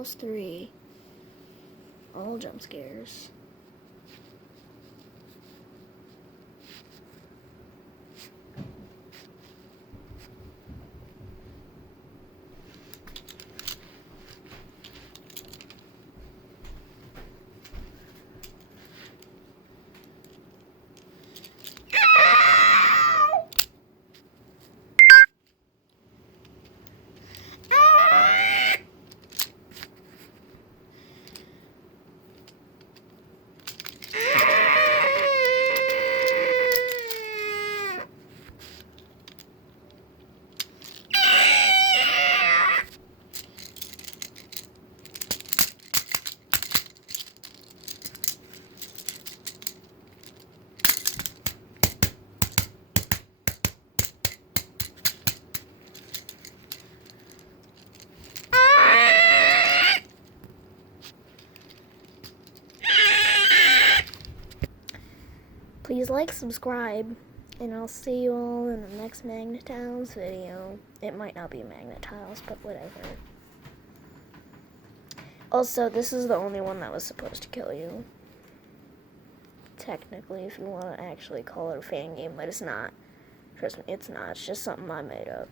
Tiles 3. All jump scares. Please like, subscribe, and I'll see you all in the next Magnet Tiles video. It might not be Magnet Tiles, but whatever. Also, this is the only one that was supposed to kill you. Technically, if you want to actually call it a fan game, but it's not. Trust me, it's not. It's just something I made up.